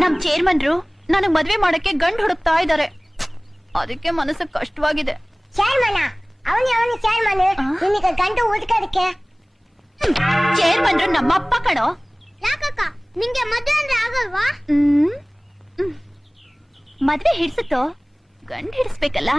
ನಮ್ ಚೇರ್ಮನ್ರು ನನಗ್ ಮದ್ವೆ ಮಾಡಕ್ಕೆ ಗಂಡು ಹುಡುಕ್ತಾ ಇದಾರೆ. ಅದಕ್ಕೆ ಮನಸ್ಸು ಕಷ್ಟವಾಗಿದೆ. ಗಂಡು ಹುಡುಕದಕ್ಕೆ ಚೇರ್ಮನ್ರು ನಮ್ಮಪ್ಪ ಕಣೋ. ಯಾಕಕ್ಕ ನಿಂಗೆ ಮದ್ವೆ ಅಂದ್ರೆ ಆಗಲ್ವಾ? ಮದ್ವೆ ಹಿಡ್ಸುತ್ತೋ ಗಂಡು ಹಿಡಿಸ್ಬೇಕಲ್ಲ.